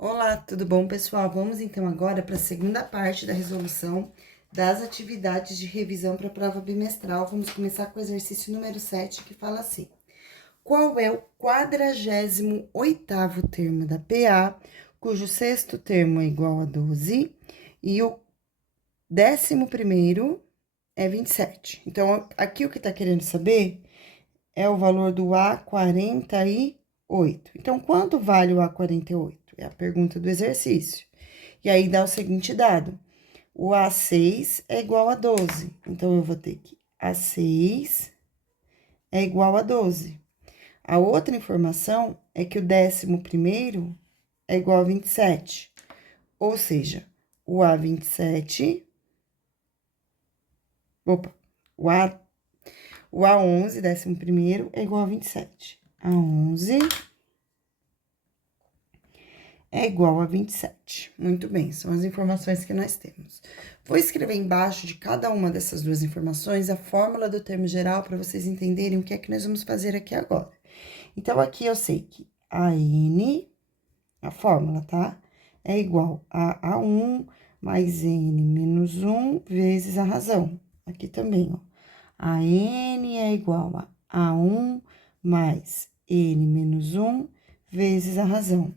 Olá, tudo bom, pessoal? Vamos então agora para a segunda parte da resolução das atividades de revisão para a prova bimestral. Vamos começar com o exercício número 7, que fala assim: qual é o 48º termo da PA, cujo sexto termo é igual a 12 e o 11º é 27? Então, aqui o que está querendo saber é o valor do A48. Então, quanto vale o A48? É a pergunta do exercício. E aí dá o seguinte dado: o A6 é igual a 12. Então, eu vou ter que A6 é igual a 12. A outra informação é que o 11º é igual a 27. Ou seja, o A27. Opa, o A11, 11º, é igual a 27. A11 é igual a 27. Muito bem, são as informações que nós temos. Vou escrever embaixo de cada uma dessas duas informações a fórmula do termo geral para vocês entenderem o que é que nós vamos fazer aqui agora. Então, aqui eu sei que a N, a fórmula, tá? É igual a A1 mais N menos 1 vezes a razão. Aqui também, ó. A N é igual a A1 mais N menos 1 vezes a razão.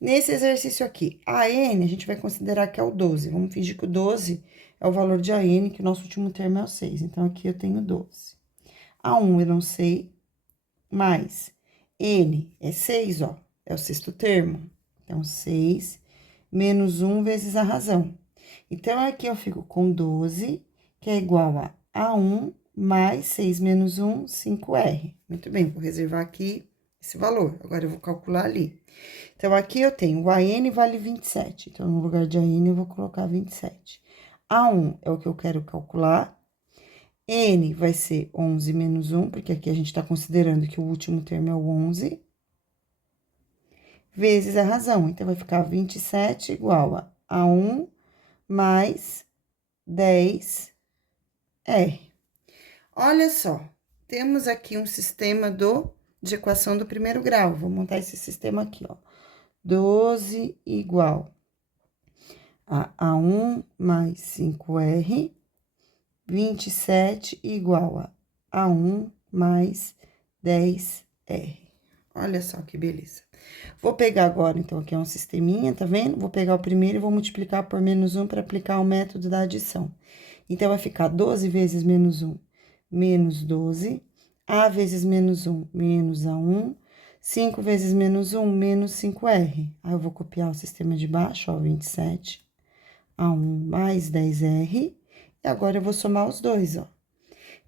Nesse exercício aqui, a N a gente vai considerar que é o 12. Vamos fingir que o 12 é o valor de AN, que o nosso último termo é o 6. Então, aqui eu tenho 12. A1 eu não sei, mais N é 6, ó, é o sexto termo. Então, 6 menos 1 vezes a razão. Então, aqui eu fico com 12, que é igual a A1 mais 6 menos 1, 5R. Muito bem, vou reservar aqui esse valor. Agora, eu vou calcular ali. Então, aqui eu tenho o AN vale 27. Então, no lugar de AN, eu vou colocar 27. A1 é o que eu quero calcular. N vai ser 11 menos 1, porque aqui a gente está considerando que o último termo é o 11, vezes a razão. Então, vai ficar 27 igual a 1 mais 10R. Olha só, temos aqui um sistema de equação do primeiro grau. Vou montar esse sistema aqui, ó. 12 igual a A1 mais 5R, 27 igual a A1 mais 10R. Olha só que beleza. Vou pegar agora, então, aqui é um sisteminha, tá vendo? Vou pegar o primeiro e vou multiplicar por menos 1 para aplicar o método da adição. Então, vai ficar 12 vezes menos 1, menos 12. A vezes menos 1, menos A1. 5 vezes menos 1, menos 5R. Aí, eu vou copiar o sistema de baixo, ó, 27. A1 mais 10R. E agora, eu vou somar os dois, ó.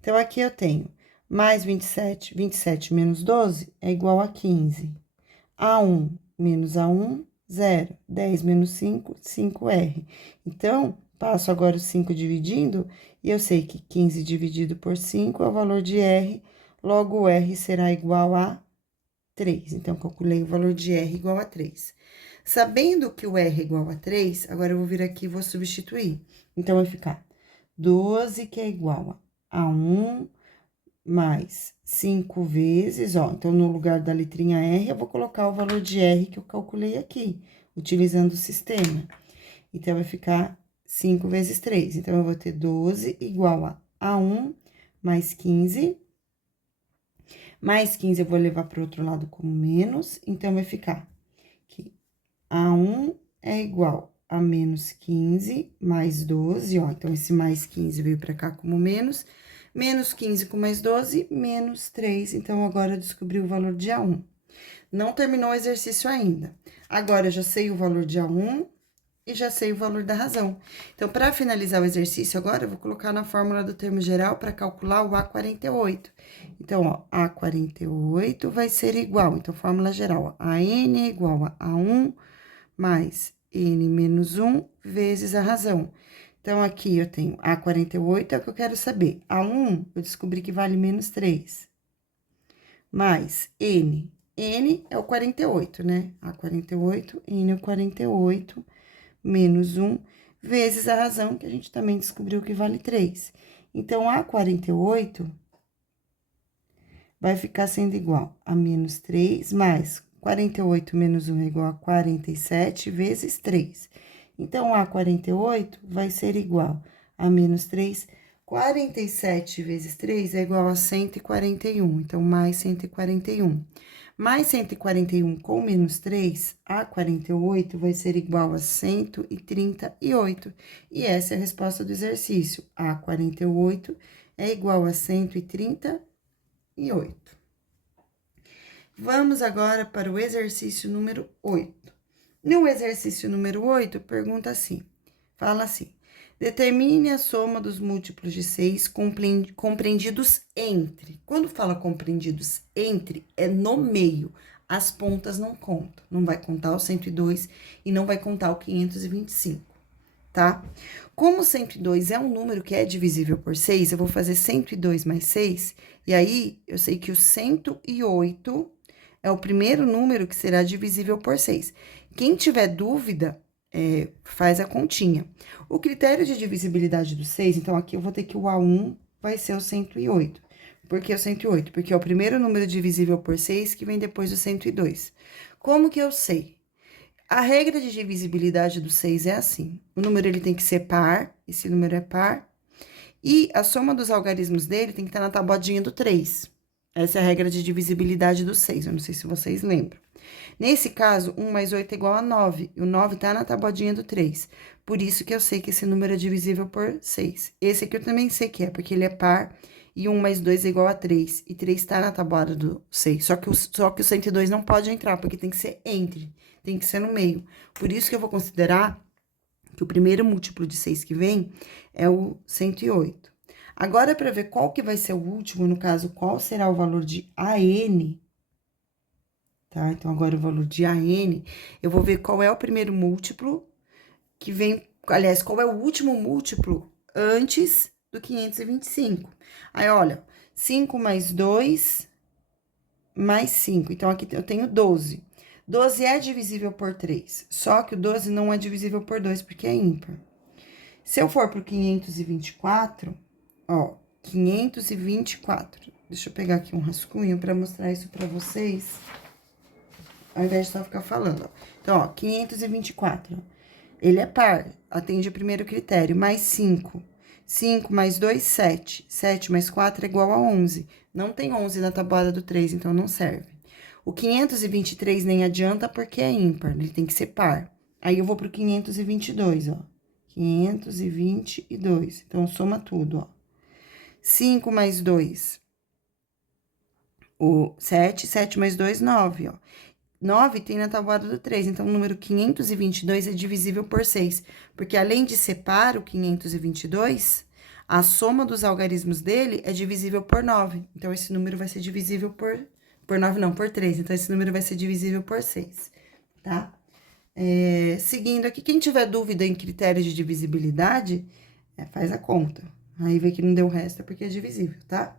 Então, aqui eu tenho mais 27. 27 menos 12 é igual a 15. A1 menos A1, 0. 10 menos 5, 5R. Então, passo agora o 5 dividindo, e eu sei que 15 dividido por 5 é o valor de R, logo o R será igual a 3. Então, calculei o valor de R igual a 3. Sabendo que o R é igual a 3, agora eu vou vir aqui e vou substituir. Então, vai ficar 12, que é igual a 1 mais 5 vezes, ó. Então, no lugar da letrinha R, eu vou colocar o valor de R que eu calculei aqui, utilizando o sistema. Então, vai ficar 5 vezes 3. Então, eu vou ter 12 igual a 1 mais 15. Mais 15 eu vou levar para o outro lado como menos. Então, vai ficar que A1 é igual a menos 15 mais 12, ó. Então, esse mais 15 veio para cá como menos. Menos 15 com mais 12, menos 3. Então, agora eu descobri o valor de A1. Não terminou o exercício ainda. Agora, eu já sei o valor de A1 e já sei o valor da razão. Então, para finalizar o exercício, agora eu vou colocar na fórmula do termo geral para calcular o A48. Então, ó, A48 vai ser igual, então, fórmula geral, a N é igual a A1 mais N menos 1 vezes a razão. Então, aqui eu tenho A48, é o que eu quero saber. A1, eu descobri que vale menos 3. Mais N. N é o 48, né? A48, N é o 48, menos 1, vezes a razão, que a gente também descobriu que vale 3. Então, a 48 vai ficar sendo igual a menos 3, mais 48 menos 1 é igual a 47 vezes 3. Então, a 48 vai ser igual a menos 3. 47 vezes 3 é igual a 141. Então, mais 141. Mais 141 com menos 3, a 48 vai ser igual a 138. E essa é a resposta do exercício. A 48 é igual a 138. Vamos agora para o exercício número 8. No exercício número 8, pergunta assim, fala assim: determine a soma dos múltiplos de 6 compreendidos entre. Quando fala compreendidos entre, é no meio. As pontas não contam. Não vai contar o 102 e não vai contar o 525, tá? Como 102 é um número que é divisível por 6, eu vou fazer 102 mais 6, e aí eu sei que o 108 é o primeiro número que será divisível por 6. Quem tiver dúvida, faz a continha. O critério de divisibilidade do 6, então aqui eu vou ter que o A1 vai ser o 108. Por que o 108? Porque é o primeiro número divisível por 6 que vem depois do 102. Como que eu sei? A regra de divisibilidade do 6 é assim: o número ele tem que ser par, esse número é par, e a soma dos algarismos dele tem que estar na tabuadinha do 3. Essa é a regra de divisibilidade do 6, eu não sei se vocês lembram. Nesse caso, 1 mais 8 é igual a 9, e o 9 tá na tabuadinha do 3. Por isso que eu sei que esse número é divisível por 6. Esse aqui eu também sei que é, porque ele é par, e 1 mais 2 é igual a 3, e 3 tá na tabuada do 6. Só que o 102 não pode entrar, porque tem que ser entre, tem que ser no meio. Por isso que eu vou considerar que o primeiro múltiplo de 6 que vem é o 108. Agora, para ver qual que vai ser o último, no caso, qual será o valor de AN, tá? Então, agora o valor de AN, eu vou ver qual é o primeiro múltiplo que vem, aliás, qual é o último múltiplo antes do 525. Aí, olha, 5 mais 2 mais 5. Então, aqui eu tenho 12. 12 é divisível por 3, só que o 12 não é divisível por 2, porque é ímpar. Se eu for pro 524, ó, 524. Deixa eu pegar aqui um rascunho para mostrar isso para vocês, ao invés de só ficar falando, ó. Então, ó, 524, ele é par, atende o primeiro critério, mais 5. 5 mais 2, 7. 7 mais 4 é igual a 11. Não tem 11 na tabuada do 3, então não serve. O 523 nem adianta porque é ímpar, ele tem que ser par. Aí, eu vou pro 522, ó. 522. Então, soma tudo, ó. 5 mais 2, o 7. 7 mais 2, 9, ó. 9 tem na tabuada do 3, então o número 522 é divisível por 6. Porque além de ser par, o 522, a soma dos algarismos dele é divisível por 9. Então, esse número vai ser divisível por 9 não, por 3. Então, esse número vai ser divisível por 6, tá? Seguindo aqui, quem tiver dúvida em critérios de divisibilidade, faz a conta. Aí vê que não deu resto, porque é divisível, tá?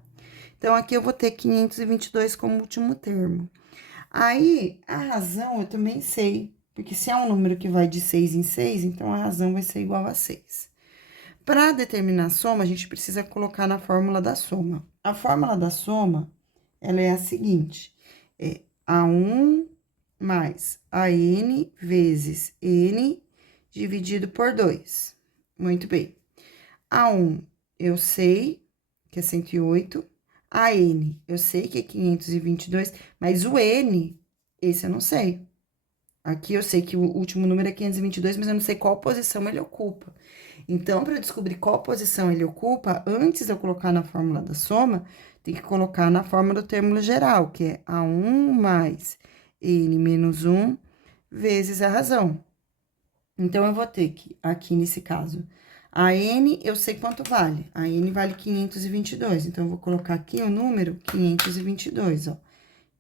Então, aqui eu vou ter 522 como último termo. Aí, a razão eu também sei, porque se é um número que vai de 6 em 6, então a razão vai ser igual a 6. Para determinar a soma, a gente precisa colocar na fórmula da soma. A fórmula da soma, ela é a seguinte: é A1 mais AN vezes N dividido por 2. Muito bem. A1 eu sei que é 108. A N eu sei que é 522, mas o N, esse eu não sei. Aqui eu sei que o último número é 522, mas eu não sei qual posição ele ocupa. Então, para eu descobrir qual posição ele ocupa, antes de eu colocar na fórmula da soma, tem que colocar na fórmula do termo geral, que é A1 mais N menos 1 vezes a razão. Então, eu vou ter que, aqui nesse caso, a N eu sei quanto vale. A N vale 522. Então, eu vou colocar aqui o número 522, ó.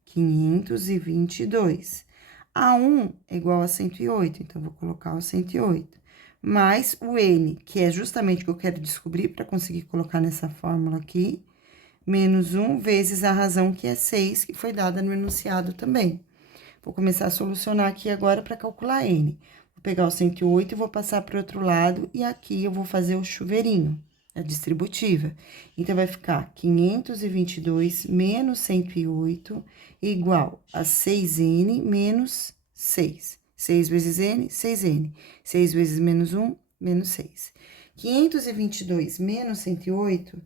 522. A1 é igual a 108, então, eu vou colocar o 108. Mais o N, que é justamente o que eu quero descobrir para conseguir colocar nessa fórmula aqui, menos 1 vezes a razão, que é 6, que foi dada no enunciado também. Vou começar a solucionar aqui agora para calcular N. Vou pegar o 108 e vou passar para o outro lado, e aqui eu vou fazer o chuveirinho, a distributiva. Então, vai ficar 522 menos 108 igual a 6n menos 6. 6 vezes n, 6n. 6 vezes menos 1, menos 6. 522 menos 108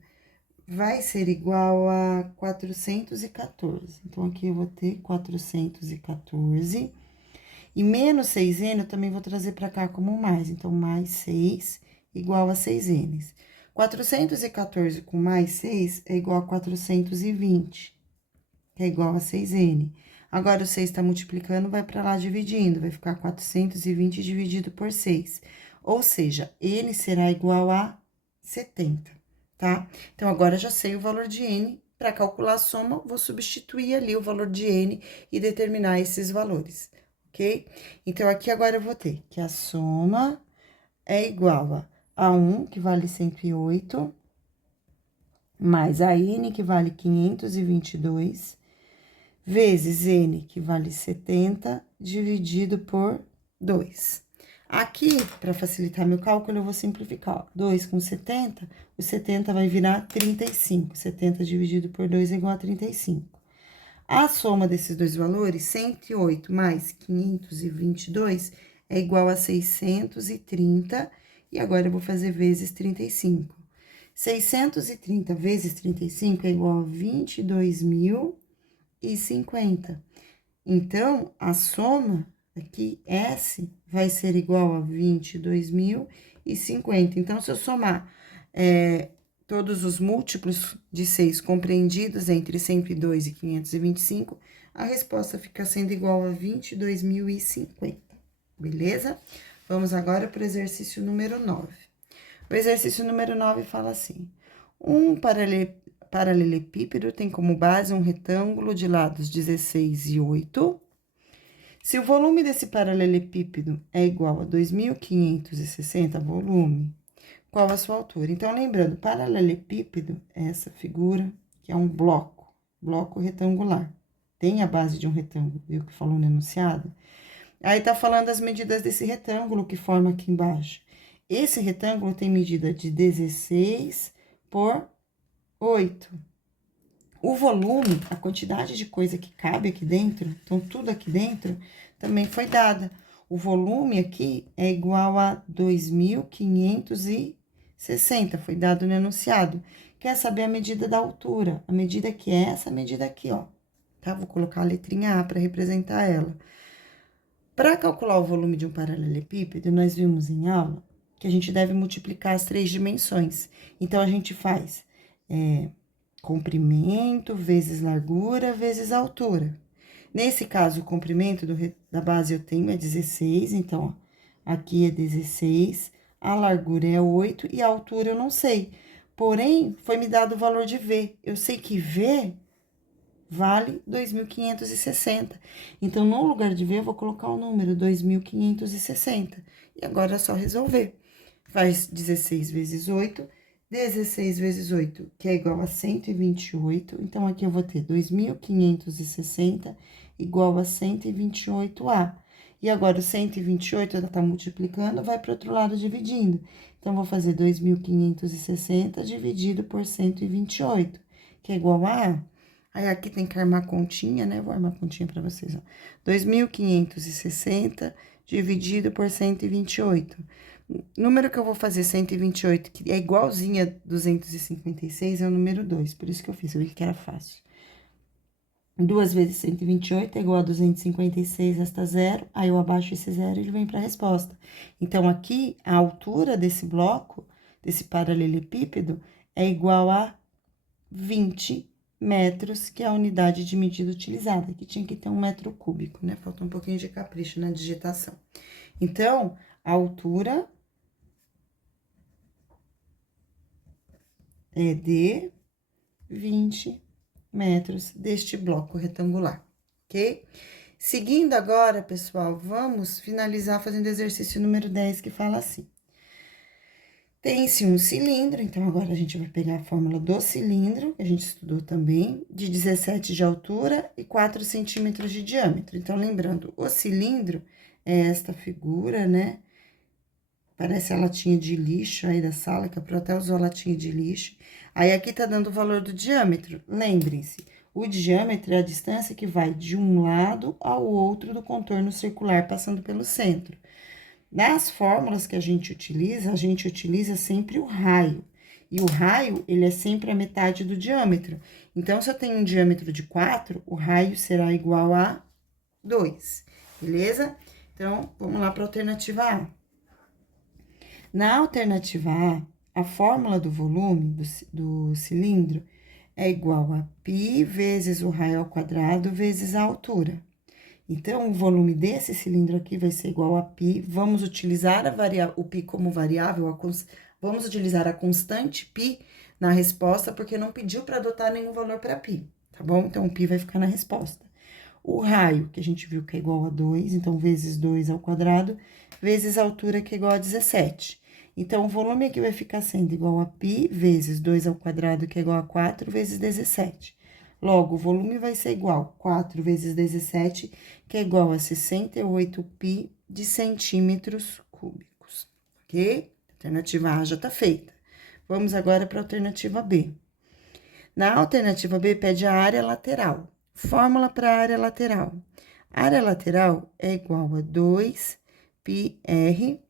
vai ser igual a 414. Então, aqui eu vou ter 414. E menos 6n eu também vou trazer para cá como mais. Então, mais 6 igual a 6n. 414 com mais 6 é igual a 420, que é igual a 6n. Agora, o 6 está multiplicando, vai para lá dividindo, vai ficar 420 dividido por 6. Ou seja, n será igual a 70, tá? Então, agora já sei o valor de n. Para calcular a soma, vou substituir ali o valor de n e determinar esses valores, ok? Então, aqui agora eu vou ter que a soma é igual a 1, que vale 108, mais a n, que vale 522, vezes n, que vale 70, dividido por 2. Aqui, para facilitar meu cálculo, eu vou simplificar, ó. 2 com 70, o 70 vai virar 35. 70 dividido por 2 é igual a 35. A soma desses dois valores, 108 mais 522, é igual a 630, e agora eu vou fazer vezes 35. 630 vezes 35 é igual a 22.050. Então, a soma aqui, S, vai ser igual a 22.050. Então, se eu somar todos os múltiplos de 6 compreendidos entre 102 e 525, a resposta fica sendo igual a 22.050, beleza? Vamos agora para o exercício número 9. O exercício número 9 fala assim: um paralelepípedo tem como base um retângulo de lados 16 e 8. Se o volume desse paralelepípedo é igual a 2.560 volume, qual a sua altura? Então, lembrando, paralelepípedo é essa figura, que é um bloco retangular. Tem a base de um retângulo, viu que falou no enunciado? Aí, tá falando as medidas desse retângulo que forma aqui embaixo. Esse retângulo tem medida de 16 por 8. O volume, a quantidade de coisa que cabe aqui dentro, então, tudo aqui dentro, também foi dada. O volume aqui é igual a 2.560, foi dado no enunciado. Quer saber a medida da altura? A medida que é essa medida aqui, ó. Tá? Vou colocar a letrinha A para representar ela. Para calcular o volume de um paralelepípedo, nós vimos em aula que a gente deve multiplicar as 3 dimensões. Então, a gente faz comprimento vezes largura vezes altura. Nesse caso, o comprimento da base eu tenho é 16, então, ó, aqui é 16, a largura é 8 e a altura eu não sei. Porém, foi me dado o valor de V. Eu sei que V vale 2.560. Então, no lugar de V, eu vou colocar o número 2.560. E agora é só resolver. Faz 16 vezes 8, 16 vezes 8, que é igual a 128. Então, aqui eu vou ter 2.560 igual a 128A. E agora, o 128 ela tá multiplicando, vai para o outro lado dividindo. Então, vou fazer 2.560 dividido por 128, que é igual a... Aí, aqui tem que armar continha, né? Vou armar continha para vocês, ó. 2.560 dividido por 128. Número que eu vou fazer 128, que é igualzinho a 256, é o número 2. Por isso que eu fiz, eu vi que era fácil. 2 vezes 128 é igual a 256, resta 0. Aí, eu abaixo esse 0 e ele vem para a resposta. Então, aqui, a altura desse bloco, desse paralelepípedo, é igual a 20 metros, que é a unidade de medida utilizada. Aqui tinha que ter 1 metro cúbico, né? Falta um pouquinho de capricho na digitação. Então, a altura é de 20 metros deste bloco retangular, ok? Seguindo agora, pessoal, vamos finalizar fazendo o exercício número 10, que fala assim. Tem-se um cilindro, então agora a gente vai pegar a fórmula do cilindro, que a gente estudou também, de 17 de altura e 4 centímetros de diâmetro. Então, lembrando, o cilindro é esta figura, né? parece a latinha de lixo aí da sala, que a Pro até usou a latinha de lixo. Aí, aqui tá dando o valor do diâmetro. Lembrem-se, o diâmetro é a distância que vai de um lado ao outro do contorno circular, passando pelo centro. Nas fórmulas que a gente utiliza sempre o raio. E o raio, ele é sempre a metade do diâmetro. Então, se eu tenho um diâmetro de 4, o raio será igual a 2, beleza? Então, vamos lá para a alternativa A. Na alternativa A, a fórmula do volume do cilindro é igual a π vezes o raio ao quadrado vezes a altura. Então, o volume desse cilindro aqui vai ser igual a π. Vamos utilizar o π como variável, vamos utilizar a constante π na resposta, porque não pediu para adotar nenhum valor para π, tá bom? Então, o π vai ficar na resposta. O raio, que a gente viu que é igual a 2, então, vezes 2 ao quadrado, vezes a altura, que é igual a 17. Então, o volume aqui vai ficar sendo igual a π vezes 2 ao quadrado, que é igual a 4, vezes 17. Logo, o volume vai ser igual a 4 vezes 17, que é igual a 68 π de centímetros cúbicos, ok? Alternativa A já tá feita. Vamos agora para a alternativa B. Na alternativa B, pede a área lateral. Fórmula para a área lateral. A área lateral é igual a 2πr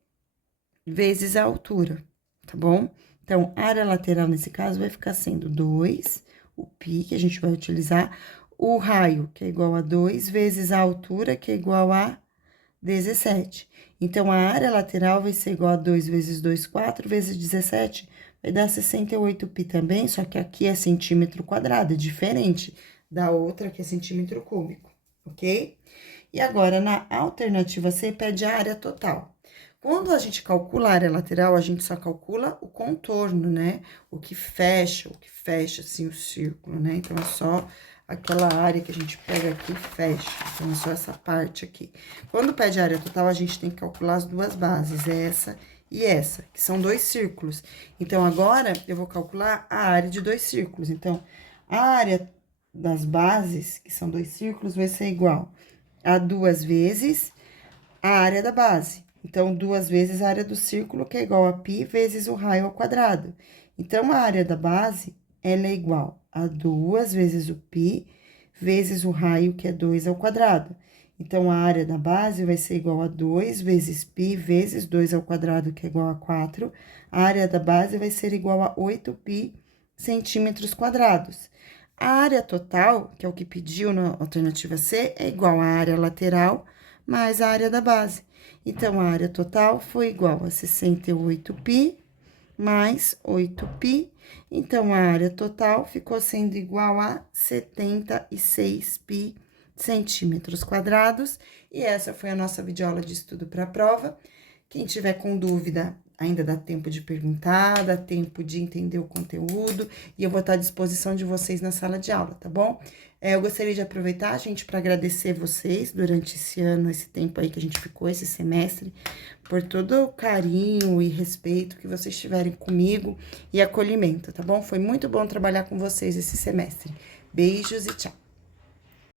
vezes a altura, tá bom? Então, a área lateral, nesse caso, vai ficar sendo 2, o π, que a gente vai utilizar, o raio, que é igual a 2, vezes a altura, que é igual a 17. Então, a área lateral vai ser igual a 2 vezes 2, 4, vezes 17, vai dar 68 π também, só que aqui é centímetro quadrado, é diferente da outra, que é centímetro cúbico, ok? E agora, na alternativa C, pede a área total. Quando a gente calcula a área lateral, a gente só calcula o contorno, né? O que fecha, assim, o círculo, né? Então, é só aquela área que a gente pega aqui e fecha. Então, é só essa parte aqui. Quando pede a área total, a gente tem que calcular as duas bases, essa e essa, que são 2 círculos. Então, agora, eu vou calcular a área de 2 círculos. Então, a área das bases, que são 2 círculos, vai ser igual a 2 vezes a área da base. Então, 2 vezes a área do círculo, que é igual a π vezes o raio ao quadrado. Então, a área da base, ela é igual a 2 vezes o π vezes o raio, que é 2 ao quadrado. Então, a área da base vai ser igual a 2 vezes π vezes 2 ao quadrado, que é igual a 4. A área da base vai ser igual a 8π centímetros quadrados. A área total, que é o que pediu na alternativa C, é igual à área lateral mais a área da base. Então, a área total foi igual a 68π mais 8π. Então, a área total ficou sendo igual a 76π centímetros quadrados. E essa foi a nossa videoaula de estudo para a prova. Quem tiver com dúvida, ainda dá tempo de perguntar, dá tempo de entender o conteúdo, e eu vou estar à disposição de vocês na sala de aula, tá bom? Eu gostaria de aproveitar, gente, para agradecer vocês durante esse ano, esse tempo aí que a gente ficou, esse semestre, por todo o carinho e respeito que vocês tiverem comigo e acolhimento, tá bom? Foi muito bom trabalhar com vocês esse semestre. Beijos e tchau!